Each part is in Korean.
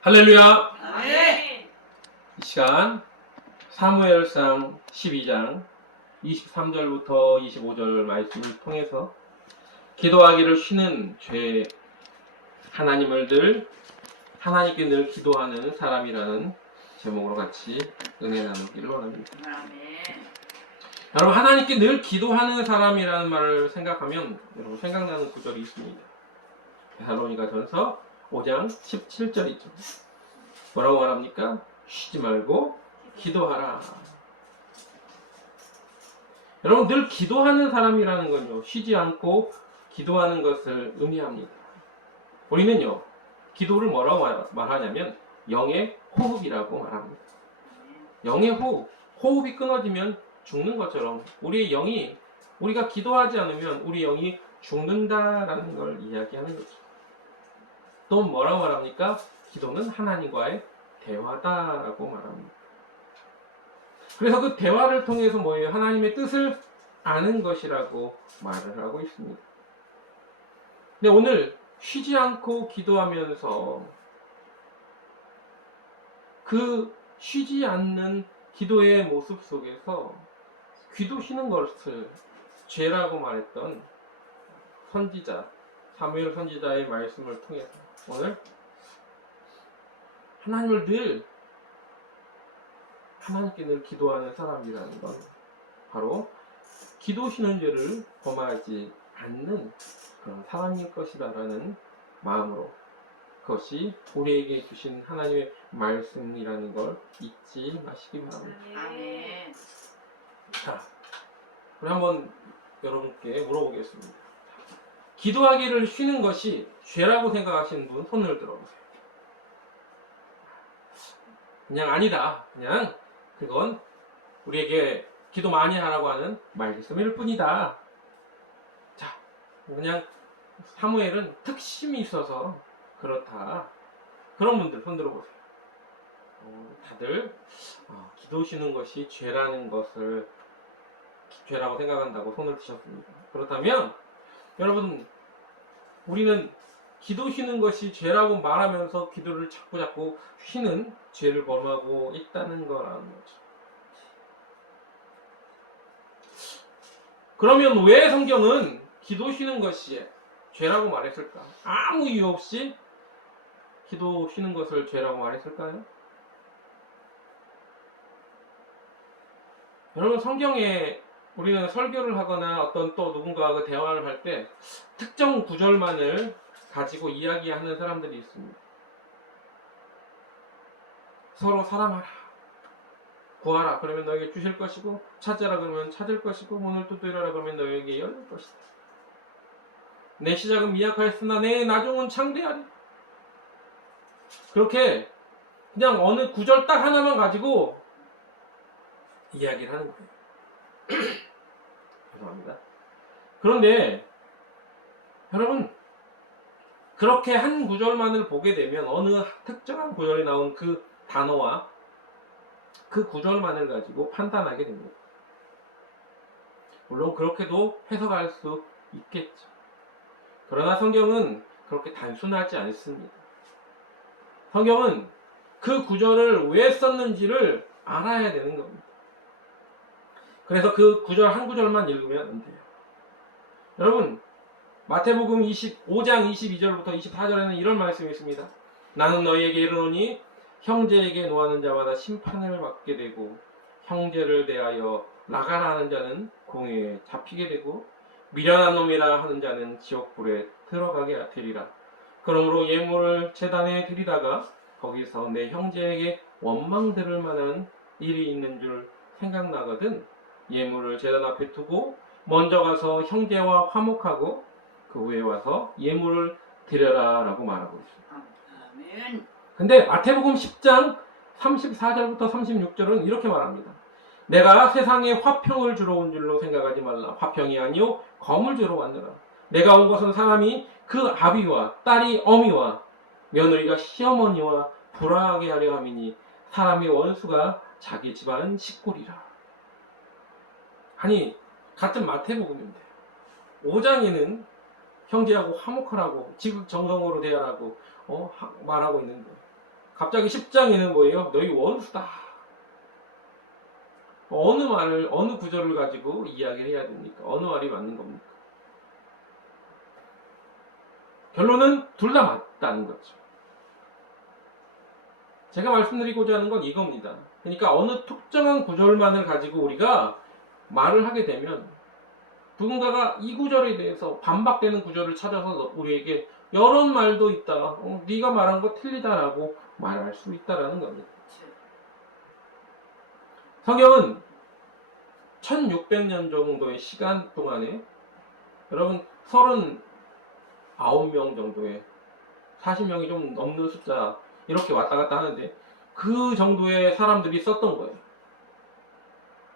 할렐루야! 아멘. 이 시간 사무엘상 12장 23절부터 25절 말씀을 통해서 기도하기를 쉬는 죄, 하나님께 늘 기도하는 사람이라는 제목으로 같이 은혜 나누기를 원합니다. 아멘. 여러분, 하나님께 늘 기도하는 사람이라는 말을 생각하면 여러분 생각나는 구절이 있습니다. 데살로니가전서 5장 17절이죠. 뭐라고 말합니까? 쉬지 말고 기도하라. 여러분, 늘 기도하는 사람이라는 건요, 쉬지 않고 기도하는 것을 의미합니다. 우리는요, 기도를 뭐라고 말하냐면 영의 호흡이라고 말합니다. 영의 호흡, 호흡이 끊어지면 죽는 것처럼 우리가 기도하지 않으면 우리 영이 죽는다라는 걸 이야기하는 거죠. 또 뭐라고 말합니까? 기도는 하나님과의 대화다라고 말합니다. 그래서 그 대화를 통해서 뭐예요? 하나님의 뜻을 아는 것이라고 말을 하고 있습니다. 근데 오늘 쉬지 않고 기도하면서 그 쉬지 않는 기도의 모습 속에서 귀도 쉬는 것을 죄라고 말했던 선지자, 사무엘 선지자의 말씀을 통해서 오늘 하나님께 늘 기도하는 사람이라는 건 바로 기도 쉬는 죄를 범하지 않는 그런 사람일 것이다라는 마음으로 그것이 우리에게 주신 하나님의 말씀이라는 걸 잊지 마시기 바랍니다. 아멘. 자, 우리 한번 여러분께 물어보겠습니다. 기도하기를 쉬는 것이 죄라고 생각하시는 분 손을 들어보세요. 그냥 아니다. 그냥 그건 우리에게 기도 많이 하라고 하는 말씀일 뿐이다. 자, 그냥 사무엘은 특심이 있어서 그렇다. 그런 분들 손 들어보세요. 다들 기도 쉬는 것이 죄라고 생각한다고 손을 드셨습니다. 그렇다면 여러분, 우리는 기도 쉬는 것이 죄라고 말하면서 기도를 자꾸 쉬는 죄를 범하고 있다는 거라는 거죠. 그러면 왜 성경은 기도 쉬는 것이 죄라고 말했을까? 아무 이유 없이 기도 쉬는 것을 죄라고 말했을까요? 여러분, 성경에 우리는 설교를 하거나 어떤 또 누군가와 대화를 할 때 특정 구절만을 가지고 이야기하는 사람들이 있습니다. 서로 사랑하라, 구하라 그러면 너에게 주실 것이고, 찾으라 그러면 찾을 것이고, 문을 두드리라 그러면 너에게 열릴 것이다. 내 시작은 미약하였으나 내 나중은 창대하리. 그렇게 그냥 어느 구절 딱 하나만 가지고 이야기를 하는 거예요. 죄송합니다. 그런데 여러분, 그렇게 한 구절만을 보게 되면 어느 특정한 구절에 나온 그 단어와 그 구절만을 가지고 판단하게 됩니다. 물론 그렇게도 해석할 수 있겠죠. 그러나 성경은 그렇게 단순하지 않습니다. 성경은 그 구절을 왜 썼는지를 알아야 되는 겁니다. 그래서 그 구절 한 구절만 읽으면 안 돼요. 여러분, 마태복음 25장 22절부터 24절에는 이런 말씀이 있습니다. 나는 너희에게 이르노니 형제에게 노하는 자마다 심판을 받게 되고, 형제를 대하여 나가라 하는 자는 공회에 잡히게 되고, 미련한 놈이라 하는 자는 지옥불에 들어가게 되리라. 그러므로 예물을 제단에 드리다가 거기서 내 형제에게 원망 들을 만한 일이 있는 줄 생각나거든 예물을 제단 앞에 두고 먼저 가서 형제와 화목하고 그 후에 와서 예물을 드려라 라고 말하고 있습니다. 아멘. 근데 마태복음 10장 34절부터 36절은 이렇게 말합니다. 내가 세상에 화평을 주러 온 줄로 생각하지 말라. 화평이 아니요 검을 주러 왔느라. 내가 온 것은 사람이 그 아비와 딸이 어미와 며느리가 시어머니와 불화하게 하려 함이니 사람의 원수가 자기 집안 식구리라. 아니, 같은 마태복음인데 5장에는 형제하고 화목하라고 지극정성으로 대하라고 말하고 있는데, 갑자기 10장에는 뭐예요? 너희 원수다. 어느 구절을 가지고 이야기를 해야 됩니까? 어느 말이 맞는 겁니까? 결론은 둘 다 맞다는 거죠. 제가 말씀드리고자 하는 건 이겁니다. 그러니까 어느 특정한 구절만을 가지고 우리가 말을 하게 되면 누군가가 이 구절에 대해서 반박되는 구절을 찾아서 우리에게 이런 말도 있다. 네가 말한 거 틀리다라고 말할 수 있다라는 겁니다. 성경은 1600년 정도의 시간 동안에 여러분 39명 정도의 40명이 좀 넘는 숫자 이렇게 왔다 갔다 하는데 그 정도의 사람들이 썼던 거예요.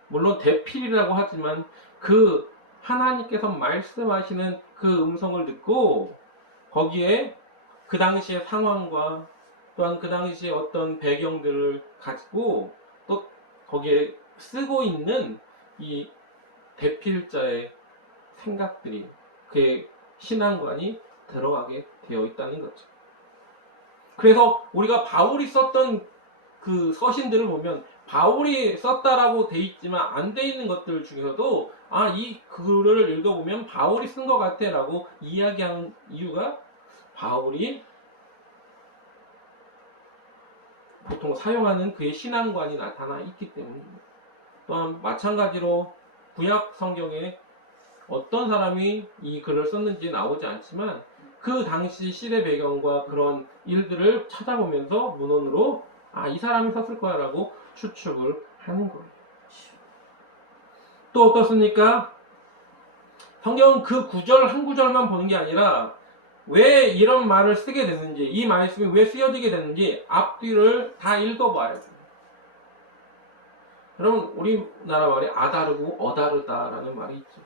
물론 대필이라고 하지만 그 하나님께서 말씀하시는 그 음성을 듣고 거기에 그 당시의 상황과 또한 그 당시의 어떤 배경들을 가지고 또 거기에 쓰고 있는 이 대필자의 생각들이 그의 신앙관이 들어가게 되어 있다는 거죠. 그래서 우리가 바울이 썼던 그 서신들을 보면 바울이 썼다라고 돼 있지만 안 돼 있는 것들 중에서도 이 글을 읽어보면 바울이 쓴 것 같아 라고 이야기하는 이유가 바울이 보통 사용하는 그의 신앙관이 나타나 있기 때문입니다. 또한 마찬가지로 구약 성경에 어떤 사람이 이 글을 썼는지 나오지 않지만 그 당시 시대 배경과 그런 일들을 찾아보면서 문헌으로 이 사람이 썼을 거야 라고 추측을 하는 거예요. 또 어떻습니까? 성경은 그 구절 한 구절만 보는 게 아니라 왜 이런 말을 쓰게 됐는지, 이 말씀이 왜 쓰여지게 됐는지 앞뒤를 다 읽어봐야 돼요. 여러분, 우리나라 말에 아다르고 어다르다라는 말이 있죠.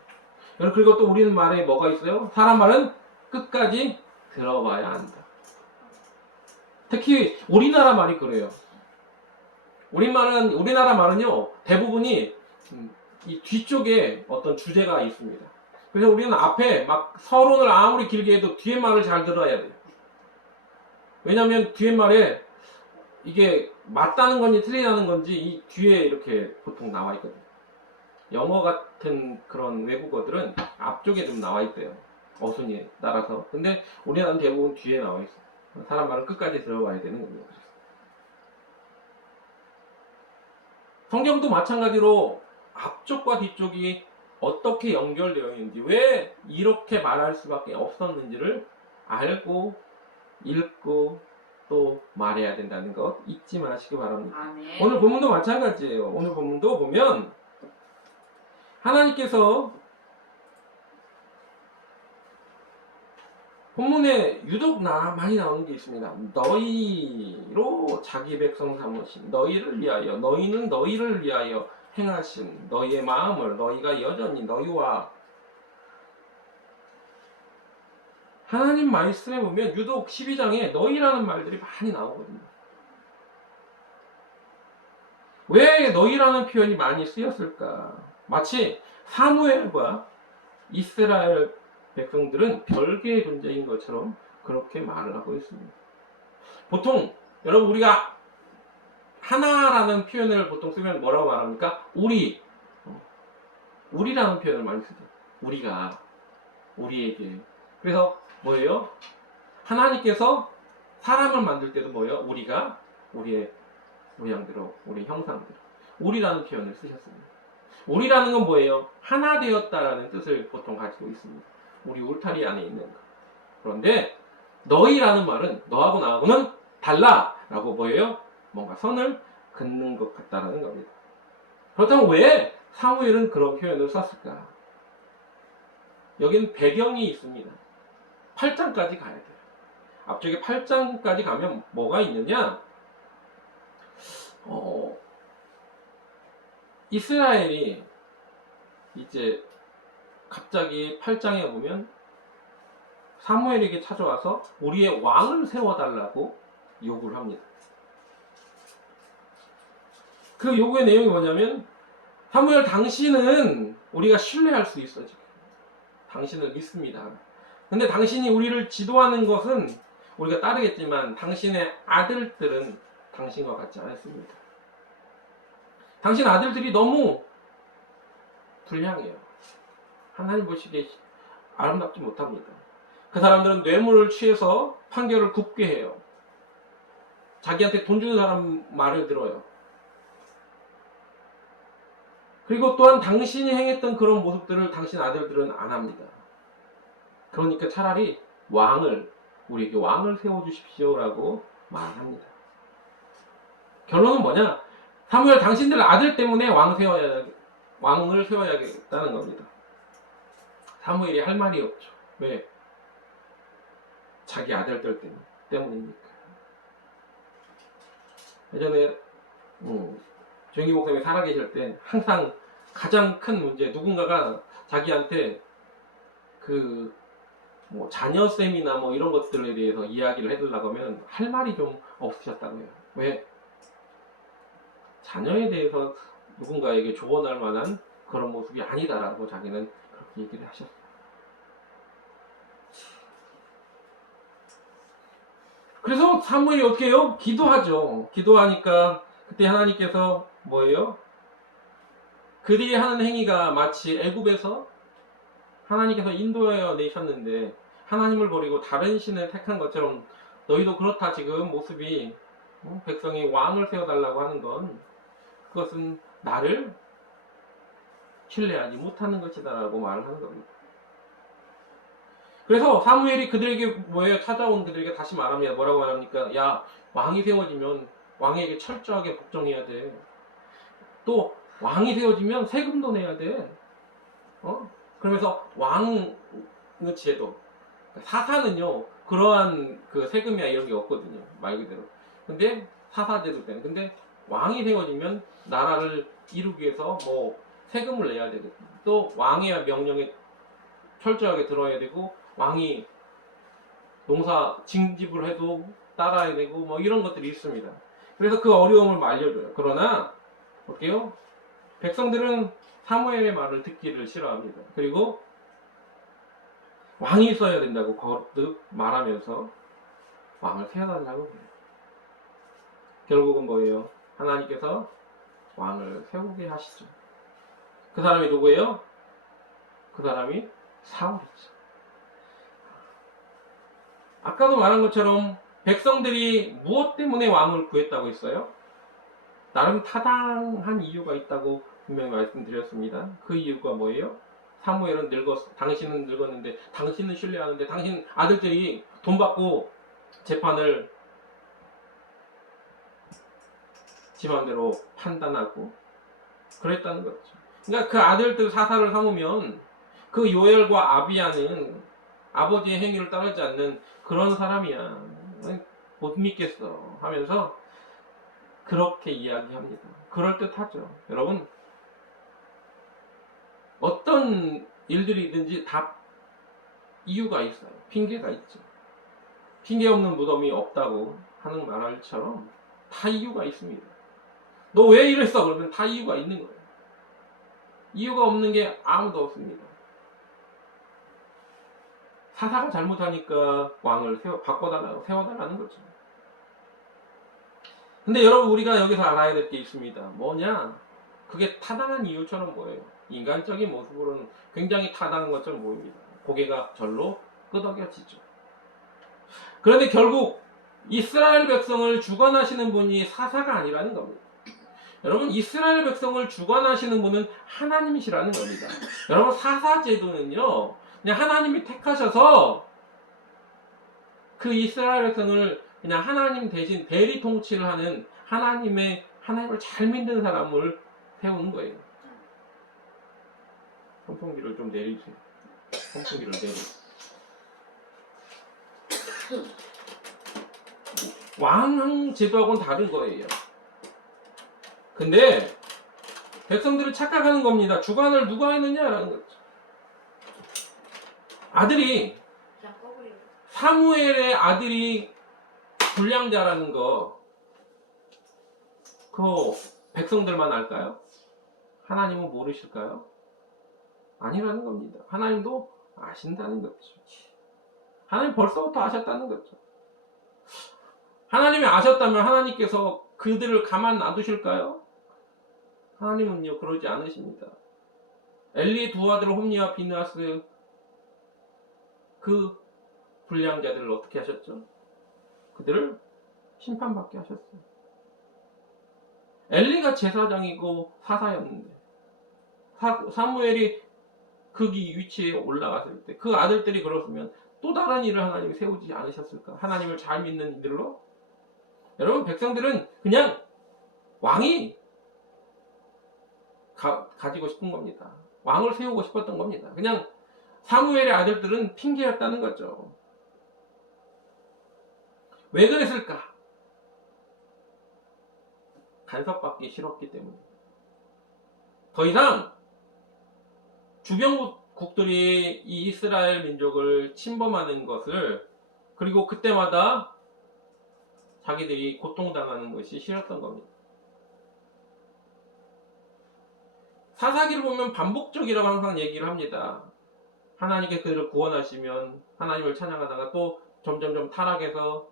여러분, 그리고 또 우리는 말에 뭐가 있어요? 사람 말은 끝까지 들어봐야 한다. 특히 우리나라 말이 그래요. 우리나라 말은요, 대부분이 이 뒤쪽에 어떤 주제가 있습니다. 그래서 우리는 앞에 막 서론을 아무리 길게 해도 뒤에 말을 잘 들어야 돼요. 왜냐면 뒤에 말에 이게 맞다는 건지 틀리다는 건지 이 뒤에 이렇게 보통 나와 있거든요. 영어 같은 그런 외국어들은 앞쪽에 좀 나와 있대요. 어순이 따라서. 근데 우리나라는 대부분 뒤에 나와 있어요. 사람 말은 끝까지 들어봐야 되는 겁니다. 성경도 마찬가지로 앞쪽과 뒤쪽이 어떻게 연결되어 있는지, 왜 이렇게 말할 수밖에 없었는지를 알고 읽고 또 말해야 된다는 것 잊지 마시기 바랍니다. 아멘. 오늘 본문도 마찬가지예요. 오늘 본문도 보면 하나님께서 본문에 유독 많이 나오는 게 있습니다. 너희로 자기 백성 삼으신, 너희를 위하여, 너희는 너희를 위하여 행하신 너희의 마음을 너희가 여전히 너희와 하나님 말씀에 보면 유독 12장에 너희라는 말들이 많이 나오거든요. 왜 너희라는 표현이 많이 쓰였을까? 마치 사무엘과 이스라엘 백성들은 별개의 존재인 것처럼 그렇게 말을 하고 있습니다. 보통 여러분 우리가 하나라는 표현을 보통 쓰면 뭐라고 말합니까? 우리라는 표현을 많이 쓰죠. 우리가, 우리에게. 그래서 뭐예요? 하나님께서 사람을 만들 때도 뭐예요? 우리가 우리의 모양대로, 우리의 형상대로 우리라는 표현을 쓰셨습니다. 우리라는 건 뭐예요? 하나 되었다라는 뜻을 보통 가지고 있습니다. 우리 울타리 안에 있는 것. 그런데 너희라는 말은 너하고 나하고는 달라 라고 뭐예요? 뭔가 선을 긋는 것 같다라는 겁니다. 그렇다면 왜 사무엘은 그런 표현을 썼을까? 여기는 배경이 있습니다. 8장까지 가야 돼요. 앞쪽에 8장까지 가면 뭐가 있느냐? 이스라엘이 이제 갑자기 8장에 보면 사무엘에게 찾아와서 우리의 왕을 세워달라고 요구를 합니다. 그 요구의 내용이 뭐냐면 사무엘 당신은 우리가 신뢰할 수 있어 지금. 당신을 믿습니다. 근데 당신이 우리를 지도하는 것은 우리가 따르겠지만 당신의 아들들은 당신과 같지 않습니다. 당신 아들들이 너무 불량해요. 하나님 보시기에 아름답지 못합니다. 그 사람들은 뇌물을 취해서 판결을 굽게 해요. 자기한테 돈 주는 사람 말을 들어요. 그리고 또한 당신이 행했던 그런 모습들을 당신 아들들은 안 합니다. 그러니까 차라리 우리에게 왕을 세워주십시오라고 말합니다. 결론은 뭐냐? 사무엘 당신들 아들 때문에 왕을 세워야겠다는 겁니다. 사무엘이 할 말이 없죠. 왜? 자기 아들들 때문이니까. 예전에 조영기 목사님이 살아계실 때 항상 가장 큰 문제, 누군가가 자기한테 자녀쌤이나 이런 것들에 대해서 이야기를 해달라고 하면 할 말이 좀 없으셨다고 해요. 왜? 자녀에 대해서 누군가에게 조언할 만한 그런 모습이 아니다라고 자기는 그렇게 얘기를 하셨어요. 그래서 사무엘이 어떻게 해요? 기도하죠. 기도하니까 그때 하나님께서 뭐예요? 그들이 하는 행위가 마치 애굽에서 하나님께서 인도하여 내셨는데 하나님을 버리고 다른 신을 택한 것처럼 너희도 그렇다. 지금 모습이 백성이 왕을 세워달라고 하는 건 그것은 나를 신뢰하지 못하는 것이다 라고 말을 하는 겁니다. 그래서 사무엘이 그들에게 찾아온 그들에게 다시 말합니다. 뭐라고 말합니까? 야, 왕이 세워지면 왕에게 철저하게 복종해야 돼. 또 왕이 세워지면 세금도 내야 돼. 그러면서 왕의 제도, 사사는요 그러한 그 세금이나 이런 게 없거든요, 말 그대로. 근데 사사제도 때문에. 근데 왕이 세워지면 나라를 이루기 위해서 세금을 내야 되고, 또 왕의 명령에 철저하게 들어야 되고, 왕이 농사 징집을 해도 따라야 되고 이런 것들이 있습니다. 그래서 그 어려움을 알려줘요. 그러나 어때요? 백성들은 사무엘의 말을 듣기를 싫어합니다. 그리고 왕이 있어야 된다고 거듭 말하면서 왕을 세워달라고 해요. 결국은 뭐예요? 하나님께서 왕을 세우게 하시죠. 그 사람이 누구예요? 그 사람이 사울이죠. 아까도 말한 것처럼 백성들이 무엇 때문에 왕을 구했다고 했어요? 나름 타당한 이유가 있다고 분명히 말씀드렸습니다. 그 이유가 뭐예요? 사무엘은 당신은 늙었는데, 당신은 신뢰하는데, 당신 아들들이 돈 받고 재판을 지 맘대로 판단하고 그랬다는 거죠. 그러니까 그 아들들 사사를 삼으면 그 요엘과 아비야는 아버지의 행위를 따르지 않는 그런 사람이야. 못 믿겠어 하면서 그렇게 이야기합니다. 그럴듯하죠. 여러분, 어떤 일들이든지 다 이유가 있어요. 핑계가 있죠. 핑계 없는 무덤이 없다고 하는 말처럼 다 이유가 있습니다. 너 왜 이랬어? 그러면 다 이유가 있는 거예요. 이유가 없는 게 아무도 없습니다. 사사가 잘못하니까 왕을 세워달라는 거죠. 근데 여러분, 우리가 여기서 알아야 될 게 있습니다. 뭐냐? 그게 타당한 이유처럼 보여요. 인간적인 모습으로는 굉장히 타당한 것처럼 보입니다. 고개가 절로 끄덕여지죠. 그런데 결국 이스라엘 백성을 주관하시는 분이 사사가 아니라는 겁니다. 여러분, 이스라엘 백성을 주관하시는 분은 하나님이시라는 겁니다. 여러분, 사사제도는요, 그냥 하나님이 택하셔서 그 이스라엘 백성을 그냥 하나님 대신 대리 통치를 하는 하나님을 잘 믿는 사람을 세우는 거예요. 선풍기를 좀 내리세요. 선풍기를 내리세요. 왕 제도하고는 다른 거예요. 근데 백성들은 착각하는 겁니다. 주관을 누가 했느냐라는 거죠. 사무엘의 아들이 불량자라는 거, 그거 백성들만 알까요? 하나님은 모르실까요? 아니라는 겁니다. 하나님도 아신다는 거죠. 하나님 벌써부터 아셨다는 거죠. 하나님이 아셨다면 하나님께서 그들을 가만 놔두실까요? 하나님은요, 그러지 않으십니다. 엘리의 두 아들 홈니와 비느하스, 그 불량자들을 어떻게 하셨죠? 그들을 심판받게 하셨어요. 엘리가 제사장이고 사사였는데 사무엘이 그 위치에 올라갔을 때 그 아들들이 그렇으면 또 다른 일을 하나님이 세우지 않으셨을까? 하나님을 잘 믿는 이들로? 여러분, 백성들은 그냥 왕이 가지고 싶은 겁니다. 왕을 세우고 싶었던 겁니다. 그냥 사무엘의 아들들은 핑계였다는 거죠. 왜 그랬을까? 간섭받기 싫었기 때문에. 더 이상 주변국들이 이 이스라엘 민족을 침범하는 것을, 그리고 그때마다 자기들이 고통당하는 것이 싫었던 겁니다. 사사기를 보면 반복적이라고 항상 얘기를 합니다. 하나님께 그들을 구원하시면 하나님을 찬양하다가 또 점점점 타락해서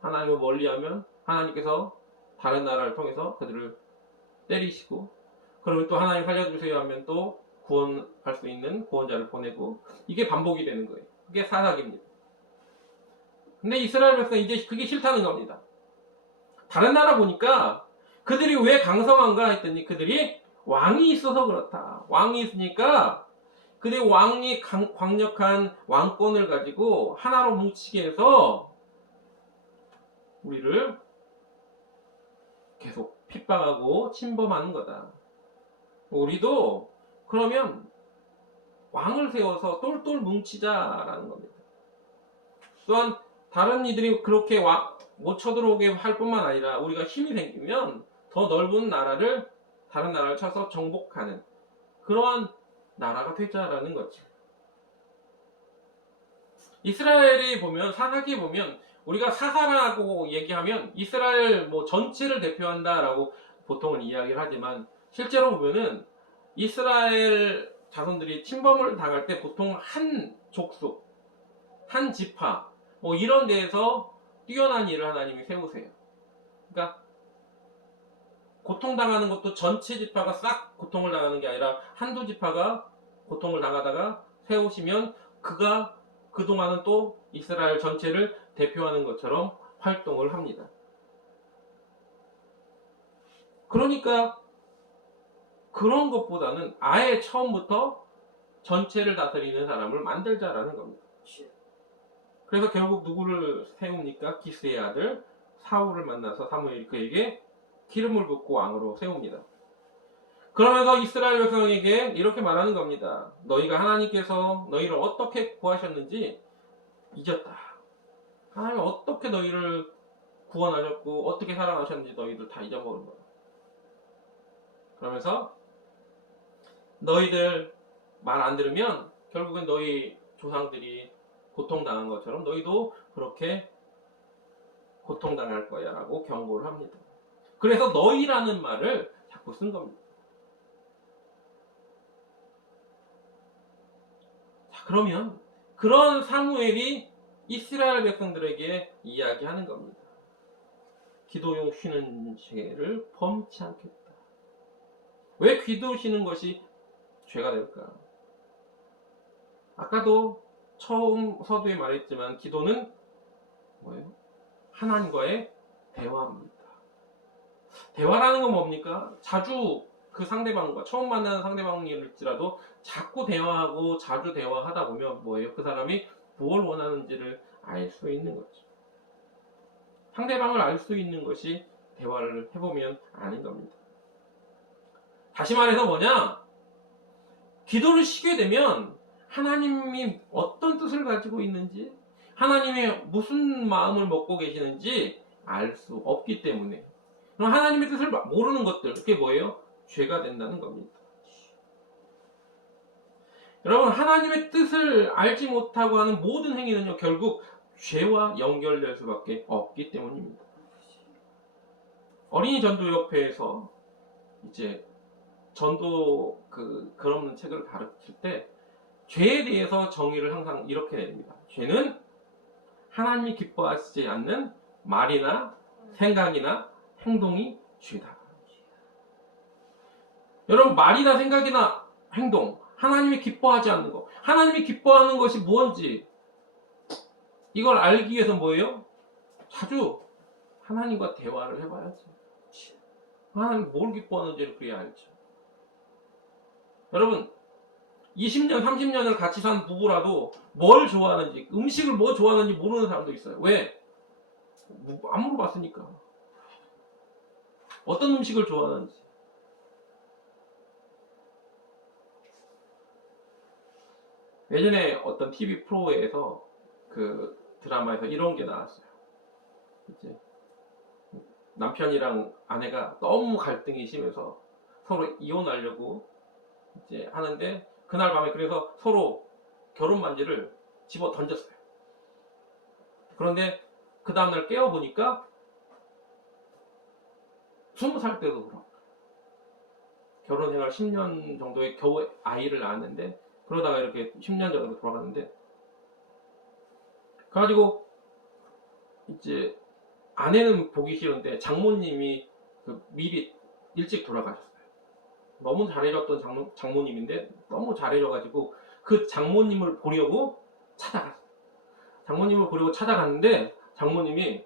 하나님을 멀리하면 하나님께서 다른 나라를 통해서 그들을 때리시고, 그러면 또 하나님 살려주세요 하면 또 구원할 수 있는 구원자를 보내고, 이게 반복이 되는 거예요. 그게 사사기입니다. 근데 이스라엘 백성은 이제 그게 싫다는 겁니다. 다른 나라 보니까 그들이 왜 강성한가 했더니 그들이 왕이 있어서 그렇다. 왕이 있으니까 그들이 왕이 강력한 왕권을 가지고 하나로 뭉치게 해서 우리를 계속 핍박하고 침범하는 거다. 우리도 그러면 왕을 세워서 똘똘 뭉치자라는 겁니다. 또한 다른 이들이 그렇게 못 쳐들어오게 할 뿐만 아니라 우리가 힘이 생기면 더 넓은 나라를, 다른 나라를 쳐서 정복하는 그러한 나라가 되자라는 거죠. 이스라엘이 보면, 사사기에 보면 우리가 사사라고 얘기하면 이스라엘 전체를 대표한다라고 보통은 이야기를 하지만, 실제로 보면은 이스라엘 자손들이 침범을 당할 때 보통 한 족속, 한 지파 이런 데에서 뛰어난 일을 하나님이 세우세요. 그러니까 고통당하는 것도 전체 지파가 싹 고통을 당하는 게 아니라 한두 지파가 고통을 당하다가 세우시면 그가 그동안은 또 이스라엘 전체를 대표하는 것처럼 활동을 합니다. 그러니까 그런 것보다는 아예 처음부터 전체를 다스리는 사람을 만들자라는 겁니다. 그래서 결국 누구를 세웁니까? 기스의 아들 사울을 만나서 사무엘이 그에게 기름을 붓고 왕으로 세웁니다. 그러면서 이스라엘 백성에게 이렇게 말하는 겁니다. 너희가 하나님께서 너희를 어떻게 구하셨는지 잊었다. 하나님 어떻게 너희를 구원하셨고 어떻게 사랑하셨는지 너희들 다 잊어먹은 거야. 그러면서 너희들 말 안 들으면 결국엔 너희 조상들이 고통당한 것처럼 너희도 그렇게 고통당할 거야 라고 경고를 합니다. 그래서 너희라는 말을 자꾸 쓴 겁니다. 자, 그러면 그런 사무엘이 이스라엘 백성들에게 이야기하는 겁니다. 기도용 쉬는 시를 범치 않겠다. 왜 기도 쉬는 것이 죄가 될까? 아까도 처음 서두에 말했지만 기도는 뭐예요? 하나님과의 대화입니다. 대화라는 건 뭡니까? 자주 그 상대방과 처음 만나는 상대방일지라도 자꾸 대화하고 자주 대화하다 보면 뭐예요? 그 사람이 무엇을 원하는지를 알 수 있는 거죠. 상대방을 알 수 있는 것이 대화를 해보면 아는 겁니다. 다시 말해서 뭐냐? 기도를 쉬게 되면 하나님이 어떤 뜻을 가지고 있는지, 하나님이 무슨 마음을 먹고 계시는지 알 수 없기 때문에, 그럼 하나님의 뜻을 모르는 것들, 그게 뭐예요? 죄가 된다는 겁니다. 여러분, 하나님의 뜻을 알지 못하고 하는 모든 행위는요, 결국 죄와 연결될 수밖에 없기 때문입니다. 어린이 전도협회에서 이제 전도 그런 책을 가르칠 때 죄에 대해서 정의를 항상 이렇게 냅니다. 죄는 하나님이 기뻐하시지 않는 말이나 생각이나 행동이 죄다. 여러분, 말이나 생각이나 행동, 하나님이 기뻐하지 않는 거, 하나님이 기뻐하는 것이 무엇인지 이걸 알기 위해서 뭐예요? 자주 하나님과 대화를 해봐야지. 하나님 뭘 기뻐하는지를 그래야 알죠. 여러분, 20년, 30년을 같이 산 부부라도 뭘 좋아하는지, 음식을 뭐 좋아하는지 모르는 사람도 있어요. 왜? 안 물어봤으니까. 어떤 음식을 좋아하는지. 예전에 어떤 TV 프로에서 그 드라마에서 이런 게 나왔어요. 이제 남편이랑 아내가 너무 갈등이 심해서 서로 이혼하려고 이제 하는데 그날 밤에 그래서 서로 결혼 반지를 집어 던졌어요. 그런데 그 다음날 깨어보니까 20살 때도 그렇고 결혼 생활 10년 정도에 겨우 아이를 낳았는데 그러다가 이렇게 10년 전으로 돌아갔는데 그래가지고 이제 아내는 보기 싫은데 장모님이 미리 일찍 돌아가셨어요. 너무 잘해줬던 장모님인데 너무 잘해줘가지고 그 장모님을 보려고 찾아갔어요. 장모님을 보려고 찾아갔는데 장모님이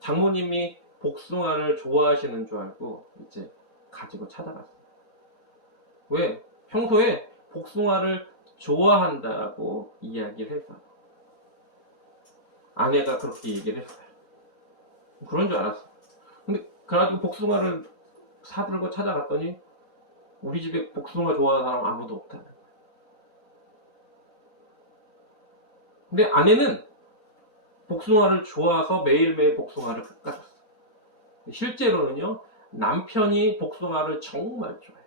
장모님이 복숭아를 좋아하시는 줄 알고 이제 가지고 찾아갔어요. 왜? 평소에 복숭아를 좋아한다고 이야기를 했어요. 아내가 그렇게 얘기를 했어요. 그런 줄 알았어. 근데 그래가지고 복숭아를 사들고 찾아갔더니 우리 집에 복숭아 좋아하는 사람 아무도 없다는 거예요. 근데 아내는 복숭아를 좋아서 매일매일 복숭아를 깎아줬어. 실제로는요, 남편이 복숭아를 정말 좋아해요.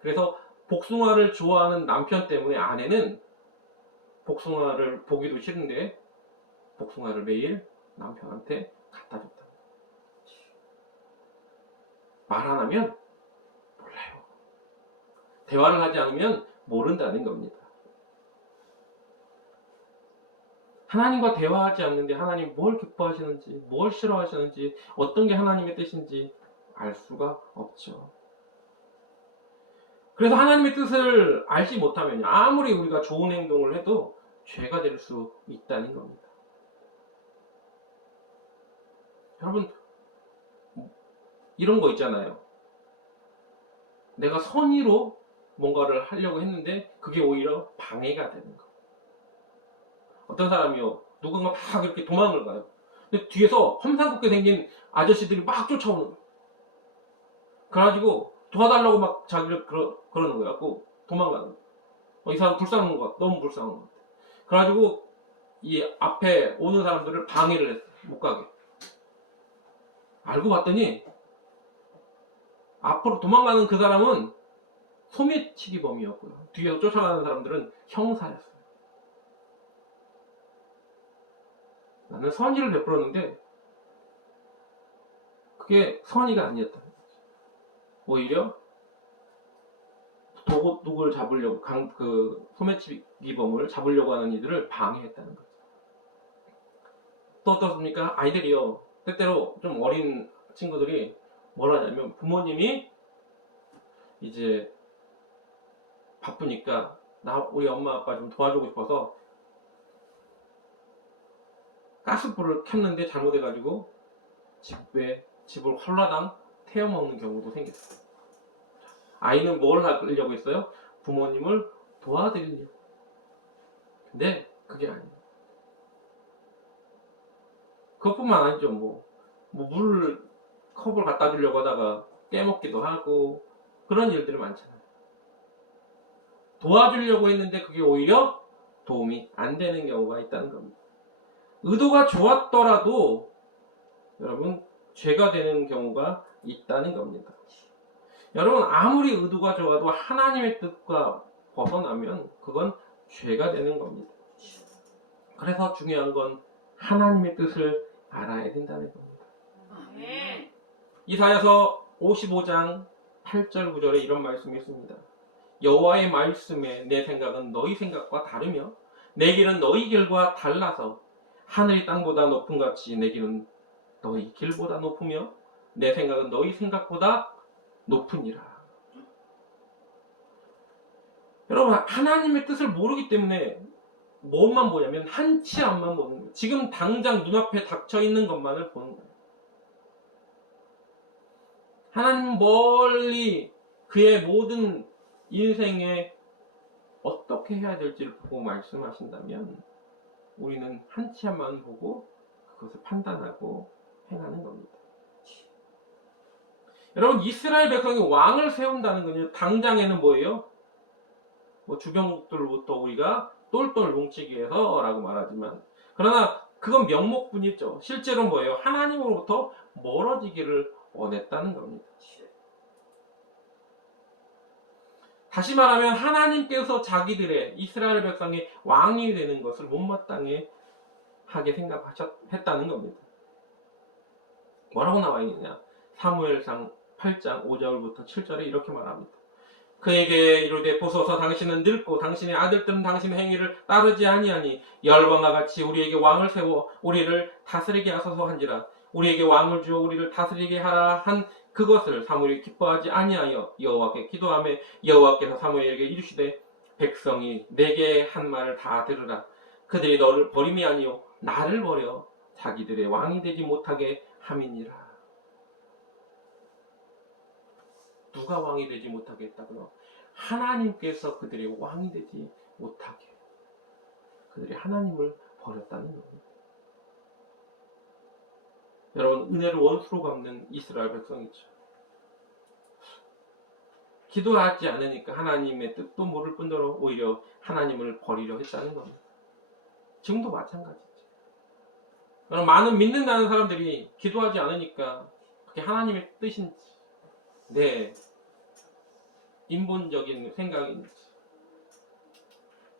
그래서 복숭아를 좋아하는 남편 때문에 아내는 복숭아를 보기도 싫은데 복숭아를 매일 남편한테 갖다 줬다. 말 안 하면 몰라요. 대화를 하지 않으면 모른다는 겁니다. 하나님과 대화하지 않는데 하나님 뭘 기뻐하시는지, 뭘 싫어하시는지, 어떤 게 하나님의 뜻인지 알 수가 없죠. 그래서 하나님의 뜻을 알지 못하면 아무리 우리가 좋은 행동을 해도 죄가 될 수 있다는 겁니다. 여러분, 이런 거 있잖아요. 내가 선의로 뭔가를 하려고 했는데 그게 오히려 방해가 되는 거. 어떤 사람이요, 누군가 막 이렇게 도망을 가요. 근데 뒤에서 험상궂게 생긴 아저씨들이 막 쫓아오는 거예요. 그래가지고 도와달라고 막 자기를 그러는 거야. 고 도망가는 거야. 이 사람 불쌍한 것 같아. 너무 불쌍한 것 같아. 그래가지고 이 앞에 오는 사람들을 방해를 했어요. 못 가게. 알고 봤더니 앞으로 도망가는 그 사람은 소매치기범이었고요. 뒤에서 쫓아가는 사람들은 형사였어요. 나는 선의를 베풀었는데 그게 선의가 아니었다. 오히려 도둑을 잡으려고 소매치기범을 잡으려고 하는 이들을 방해했다는 거죠. 또 어떻습니까? 아이들이요, 때때로 좀 어린 친구들이 뭘 하냐면 부모님이 이제 바쁘니까 우리 엄마 아빠 좀 도와주고 싶어서 가스불을 켰는데 잘못해가지고 집을 홀라당 태워먹는 경우도 생겼어요. 아이는 뭘 하려고 했어요? 부모님을 도와드리려고. 근데 그게 아니에요. 그것뿐만 아니죠. 물 컵을 갖다 주려고 하다가 깨먹기도 하고 그런 일들이 많잖아요. 도와주려고 했는데 그게 오히려 도움이 안 되는 경우가 있다는 겁니다. 의도가 좋았더라도 여러분 죄가 되는 경우가 있다는 겁니다. 여러분 아무리 의도가 좋아도 하나님의 뜻과 벗어나면 그건 죄가 되는 겁니다. 그래서 중요한 건 하나님의 뜻을 알아야 된다는 겁니다. 이사야서 55장 8절 9절에 이런 말씀이 있습니다. 여호와의 말씀에 내 생각은 너희 생각과 다르며 내 길은 너희 길과 달라서 하늘이 땅보다 높은 같이 내 길은 너희 길보다 높으며 내 생각은 너희 생각보다 높으니라. 여러분, 하나님의 뜻을 모르기 때문에 뭐만 보냐면 한 치 앞만 보는 거예요. 지금 당장 눈앞에 닥쳐 있는 것만을 보는 거예요. 하나님은 멀리 그의 모든 인생에 어떻게 해야 될지를 보고 말씀하신다면 우리는 한 치 앞만 보고 그것을 판단하고 행하는 겁니다. 여러분, 이스라엘 백성이 왕을 세운다는 건요, 당장에는 뭐예요? 뭐 주변국들로부터 우리가 똘똘 뭉치기 위해서 라고 말하지만, 그러나 그건 명목뿐이죠. 실제로 뭐예요? 하나님으로부터 멀어지기를 원했다는 겁니다. 다시 말하면 하나님께서 자기들의 이스라엘 백성의 왕이 되는 것을 못마땅해 하게 생각했다는 겁니다. 뭐라고 나와 있느냐? 사무엘상 8장 5절부터 7절에 이렇게 말합니다. 그에게 이르되 보소서 당신은 늙고 당신의 아들들은 당신의 행위를 따르지 아니하니 열왕과 같이 우리에게 왕을 세워 우리를 다스리게 하소서 한지라. 우리에게 왕을 주어 우리를 다스리게 하라 한 그것을 사무엘이 기뻐하지 아니하여 여호와께 기도하며 여호와께서 사무엘에게 이르시되 백성이 내게 한 말을 다 들으라. 그들이 너를 버림이 아니요 나를 버려 자기들의 왕이 되지 못하게 함이니라. 누가 왕이 되지 못하게 했다고요? 하나님께서 그들의 왕이 되지 못하게. 그들이 하나님을 버렸다는 겁니다. 여러분, 은혜를 원수로 갚는 이스라엘 백성이죠. 기도하지 않으니까 하나님의 뜻도 모를 뿐더러 오히려 하나님을 버리려 했다는 겁니다. 지금도 마찬가지죠. 여러분, 많은 믿는다는 사람들이 기도하지 않으니까 그게 하나님의 뜻인지 내 인본적인 생각인지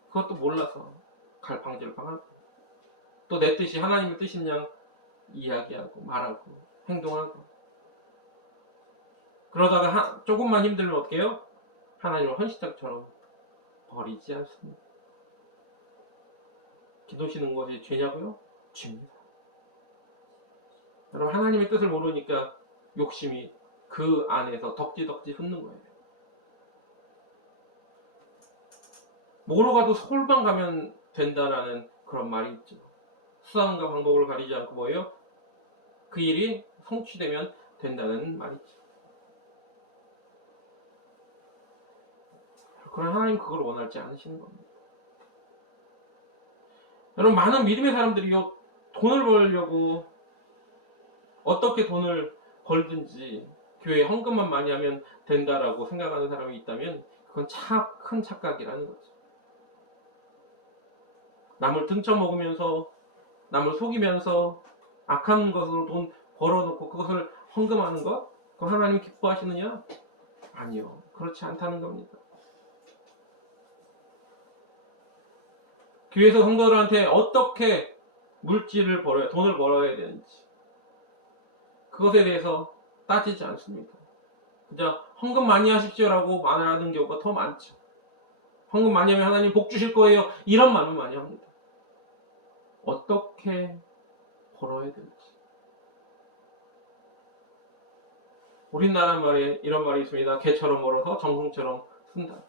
그것도 몰라서 갈팡질팡하고 또 내 뜻이 하나님의 뜻인 양 이야기하고 말하고 행동하고 그러다가 조금만 힘들면 어떻게 해요? 하나님을 헌시짝처럼 버리지 않습니다. 기도시는 것이 죄냐고요? 죄입니다. 여러분, 하나님의 뜻을 모르니까 욕심이 그 안에서 덕지덕지 솟는 거예요. 뭐로 가도 서울만 가면 된다라는 그런 말이 있죠. 수단과 방법을 가리지 않고 뭐예요? 그 일이 성취되면 된다는 말이 있죠. 그러나 하나님 그걸 원하지 않으시는 겁니다. 여러분, 많은 믿음의 사람들이요, 돈을 벌려고 어떻게 돈을 벌든지 교회에 헌금만 많이 하면 된다라고 생각하는 사람이 있다면 그건 큰 착각이라는 거죠. 남을 등쳐먹으면서 남을 속이면서 악한 것으로 돈 벌어놓고 그것을 헌금하는 것? 그거 하나님 기뻐하시느냐? 아니요. 그렇지 않다는 겁니다. 교회에서 성도들한테 어떻게 물질을 벌어야, 돈을 벌어야 되는지 그것에 대해서 따지지 않습니다. 그저 헌금 많이 하십시오라고 말하는 경우가 더 많죠. 헌금 많이 하면 하나님 복 주실 거예요. 이런 말을 많이 합니다. 어떻게 벌어야 될지. 우리나라 말에 이런 말이 있습니다. 개처럼 벌어서 정성처럼 쓴다.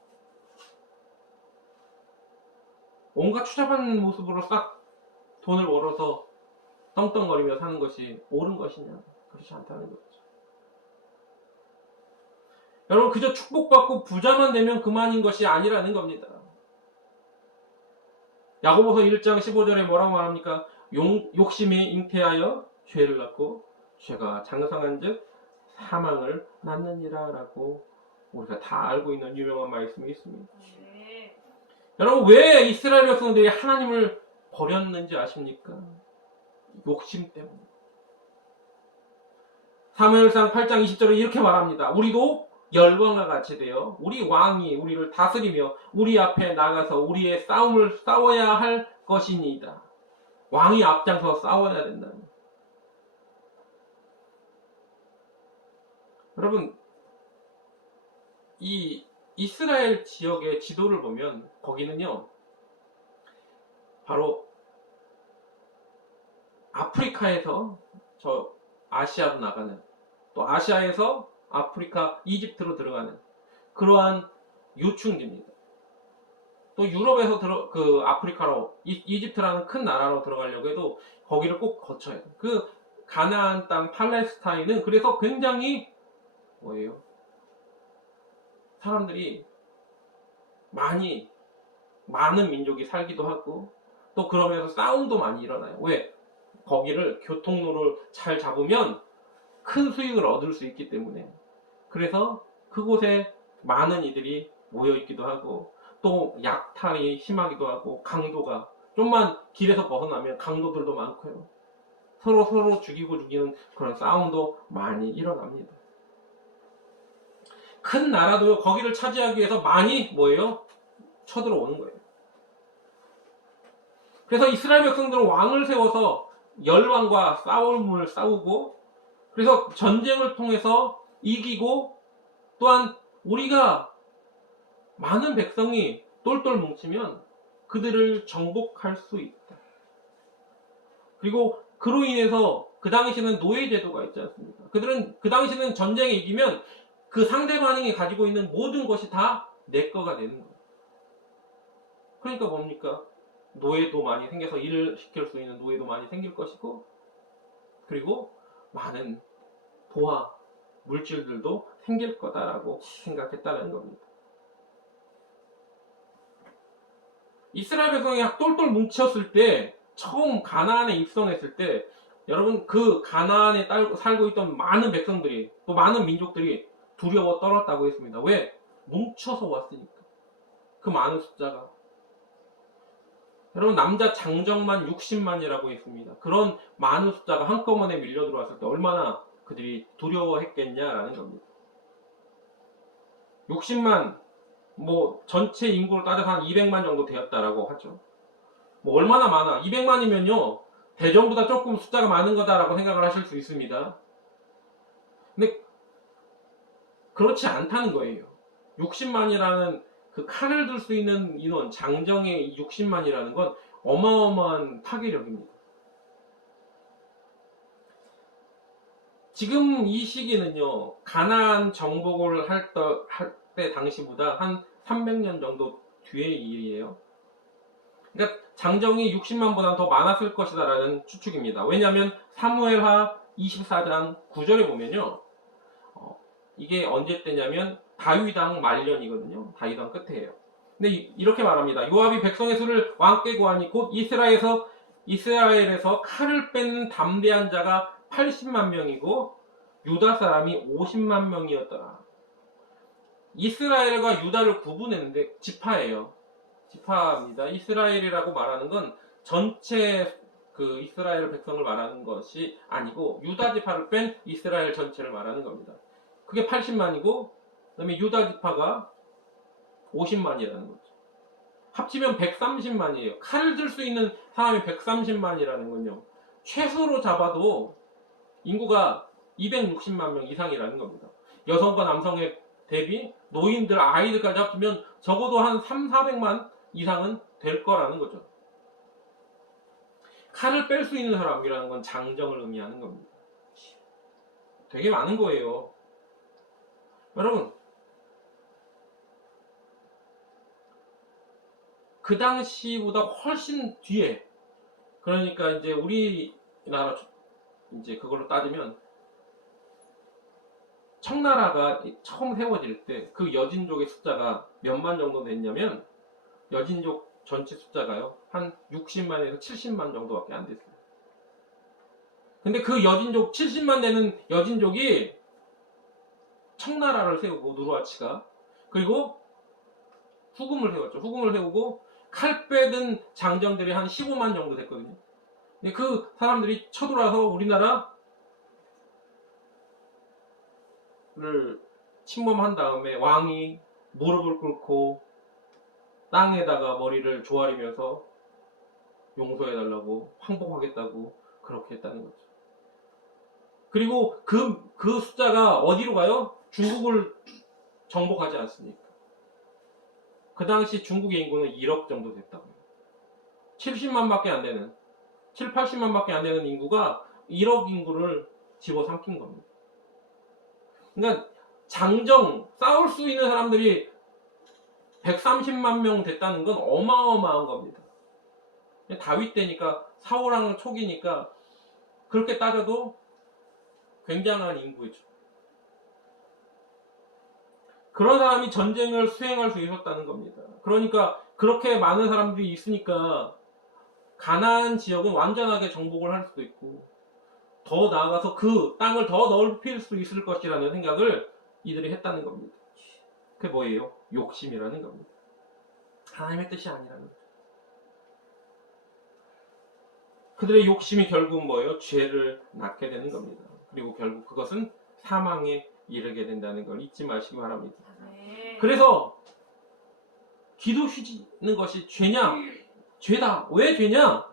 온갖 추잡한 모습으로 싹 돈을 벌어서 떵떵거리며 사는 것이 옳은 것이냐? 그렇지 않다는 거죠. 여러분, 그저 축복받고 부자만 되면 그만인 것이 아니라는 겁니다. 야고보서 1장 15절에 뭐라고 말합니까? 욕심이 잉태하여 죄를 낳고 죄가 장성한 즉 사망을 낳느니라 라고 우리가 다 알고 있는 유명한 말씀이 있습니다. 네. 여러분, 왜 이스라엘 백성들이 하나님을 버렸는지 아십니까? 욕심 때문에. 사무엘상 8장 20절에 이렇게 말합니다. 우리도 열왕과 같이 되어 우리 왕이 우리를 다스리며 우리 앞에 나가서 우리의 싸움을 싸워야 할 것이니이다. 왕이 앞장서 싸워야 된다는. 여러분, 이 이스라엘 지역의 지도를 보면 거기는요, 바로 아프리카에서 저 아시아로 나가는, 또 아시아에서 아프리카, 이집트로 들어가는 그러한 요충지입니다. 또 유럽에서 그 아프리카로, 이집트라는 큰 나라로 들어가려고 해도 거기를 꼭 거쳐야 돼요. 그 가나안 땅 팔레스타인은 그래서 굉장히 뭐예요? 사람들이 많은 민족이 살기도 하고, 또 그러면서 싸움도 많이 일어나요. 왜? 거기를 교통로를 잘 잡으면 큰 수익을 얻을 수 있기 때문에. 그래서 그곳에 많은 이들이 모여 있기도 하고, 또 약탈이 심하기도 하고, 강도가 좀만 길에서 벗어나면 강도들도 많고요. 서로 죽이고 죽이는 그런 싸움도 많이 일어납니다. 큰 나라도요, 거기를 차지하기 위해서 많이 뭐예요? 쳐들어오는 거예요. 그래서 이스라엘 백성들은 왕을 세워서 열왕과 싸움을 싸우고, 그래서 전쟁을 통해서 이기고, 또한 우리가 많은 백성이 똘똘 뭉치면 그들을 정복할 수 있다. 그리고 그로 인해서 그 당시에는 노예제도가 있지 않습니까? 그들은 그 당시에는 전쟁에 이기면 그 상대방이 가지고 있는 모든 것이 다 내 거가 되는 거예요. 그러니까 뭡니까? 노예도 많이 생겨서 일을 시킬 수 있는 노예도 많이 생길 것이고, 그리고 많은 보화, 물질들도 생길 거다라고 생각했다는 겁니다. 이스라엘 백성이 똘똘 뭉쳤을 때, 처음 가나안에 입성했을 때, 여러분 그 가나안에 살고 있던 많은 백성들이, 또 많은 민족들이 두려워 떨었다고 했습니다. 왜? 뭉쳐서 왔으니까. 그 많은 숫자가. 여러분 남자 장정만 60만이라고 했습니다. 그런 많은 숫자가 한꺼번에 밀려 들어왔을 때 얼마나 그들이 두려워했겠냐라는 겁니다. 60만, 뭐 전체 인구를 따져서 한 200만 정도 되었다라고 하죠. 뭐 얼마나 많아? 200만이면요 대전보다 조금 숫자가 많은 거다라고 생각을 하실 수 있습니다. 근데 그렇지 않다는 거예요. 60만이라는 그 칼을 들 수 있는 인원, 장정의 60만이라는 건 어마어마한 파괴력입니다. 지금 이 시기는요, 가나안 정복을 할 때 당시보다 한 300년 정도 뒤의 일이에요. 그러니까 장정이 60만보다 더 많았을 것이다라는 추측입니다. 왜냐하면 사무엘하 24장 9절에 보면요, 이게 언제 때냐면 다윗왕 말년이거든요. 다윗왕 끝에예요. 근데 이렇게 말합니다. 요압이 백성의 수를 왕께 구하니 곧 이스라엘에서 칼을 뺀 담대한 자가 80만 명이고 유다 사람이 50만 명이었더라. 이스라엘과 유다를 구분했는데 지파예요. 지파입니다. 이스라엘이라고 말하는 건 전체 그 이스라엘 백성을 말하는 것이 아니고 유다 지파를 뺀 이스라엘 전체를 말하는 겁니다. 그게 80만이고 그다음에 유다 지파가 50만이라는 거죠. 합치면 130만이에요. 칼을 들 수 있는 사람이 130만이라는 건요. 최소로 잡아도 인구가 260만 명 이상이라는 겁니다. 여성과 남성의 대비 노인들, 아이들까지 합치면 적어도 한 3, 400만 이상은 될 거라는 거죠. 칼을 뺄 수 있는 사람이라는 건 장정을 의미하는 겁니다. 되게 많은 거예요. 여러분, 그 당시보다 훨씬 뒤에, 그러니까 이제 우리나라 이제 그걸로 따지면 청나라가 처음 세워질 때 그 여진족의 숫자가 몇만 정도 됐냐면 여진족 전체 숫자가요 한 60만에서 70만 정도밖에 안 됐어요. 근데 그 여진족 70만 되는 여진족이 청나라를 세우고 누르하치가 그리고 후금을 세웠죠. 후금을 세우고 칼 빼든 장정들이 한 15만 정도 됐거든요. 근데 그 사람들이 쳐들어와서 우리나라를 침범한 다음에 왕이 무릎을 꿇고 땅에다가 머리를 조아리면서 용서해달라고 항복하겠다고 그렇게 했다는 거죠. 그리고 그 숫자가 어디로 가요? 중국을 정복하지 않습니까? 그 당시 중국의 인구는 1억 정도 됐다고요. 70만밖에 안 되는, 7, 80만밖에 안 되는 인구가 1억 인구를 집어삼킨 겁니다. 그러니까 장정, 싸울 수 있는 사람들이 130만 명 됐다는 건 어마어마한 겁니다. 다윗 때니까, 사울왕 초기니까 그렇게 따져도 굉장한 인구죠. 그런 사람이 전쟁을 수행할 수 있었다는 겁니다. 그러니까 그렇게 많은 사람들이 있으니까 가나안 지역은 완전하게 정복을 할 수도 있고 더 나아가서 그 땅을 더 넓힐 수 있을 것이라는 생각을 이들이 했다는 겁니다. 그게 뭐예요? 욕심이라는 겁니다. 하나님의 뜻이 아니라는 거죠. 그들의 욕심이 결국은 뭐예요? 죄를 낳게 되는 겁니다. 그리고 결국 그것은 사망에 이르게 된다는 걸 잊지 마시기 바랍니다. 아멘. 그래서 기도 쉬는 것이 죄냐? 죄다. 왜 죄냐?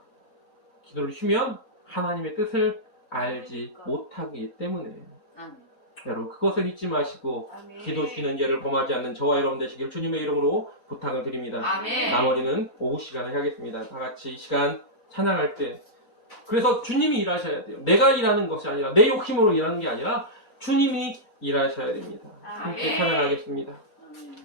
기도를 쉬면 하나님의 뜻을 알지 못하기 때문에. 아멘. 여러분 그것을 잊지 마시고 아멘. 기도 쉬는 죄를 범하지 않는 저와 여러분 되시길 주님의 이름으로 부탁을 드립니다. 아멘. 나머지는 오후 시간에 하겠습니다. 다 같이 이 시간 찬양할 때 그래서 주님이 일하셔야 돼요. 내가 일하는 것이 아니라 내 욕심으로 일하는 게 아니라 주님이 일하셔야 됩니다. 함께 찬양하겠습니다. 아멘.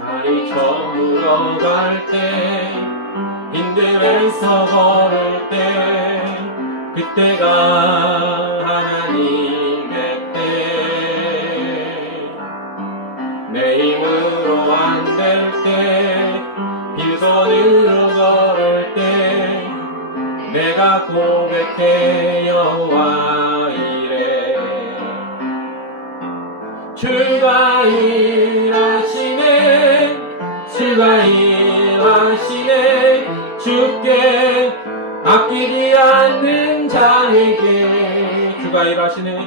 날이 저물어 갈 때 빈들에서 걸을 때 그때가 하나님의 때 내 힘으로 안 될 때 빈손으로 걸을 때 내가 고백해 여호와 이래 주가 일하시네 주가 일하시네 주께 아끼지 않는 자에게 주가 일하시네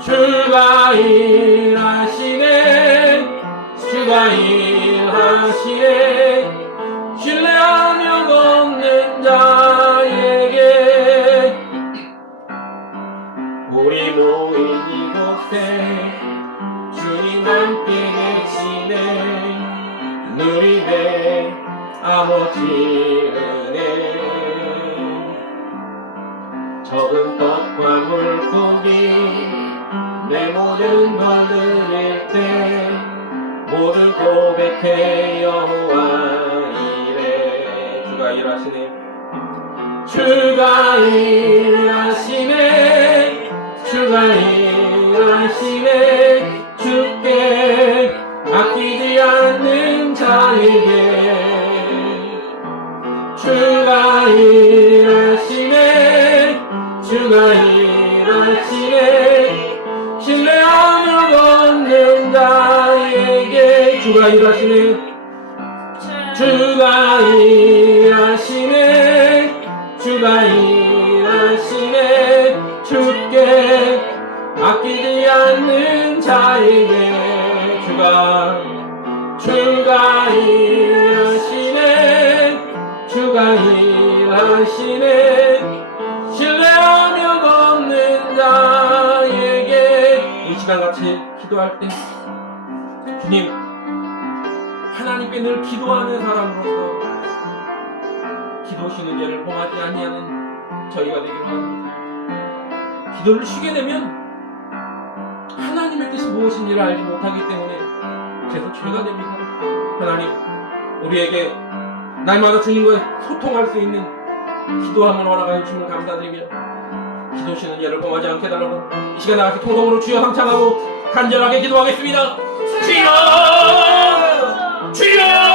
주가 일하시네 주가 일하시네 신뢰하며 걷는 자에게 우리 모인 이곳에 주님 함께 계시네 누리네 아버지 은혜 적은 떡과 물고기 내 모든 것 드릴 때 모두 고백해 여호와 이래 주가 일하시네 주가 일하시네 주가 일하시네 주께 아끼지 않는 자에게 주가 일하시네 주가 일하시네 신뢰하며 걷는 자에게 주가 일하시네 주가 일하시네 주가 일하시네 주께 아끼지 않는 자에게 주가 일하시네 주가 일하시네 신뢰하며 걷는 자에게 이 시간 같이 기도할 때 주님 하나님께 늘 기도하는 사람으로서 기도 쉬는 죄를 범하지 아니하는 저희가 되기를 원합니다. 기도를 쉬게 되면 하나님의 뜻이 무엇인지를 알지 못하기 때문에 계속 죄가 됩니다. 하나님 우리에게 날마다 주님과 소통할 수 있는 기도함을 허락하여 주님을 감사드리며 기도 쉬는 죄를 범하지 않게 달라고 이 시간 나같이 통성으로 주여 함창하고 간절하게 기도하겠습니다. 주여 주여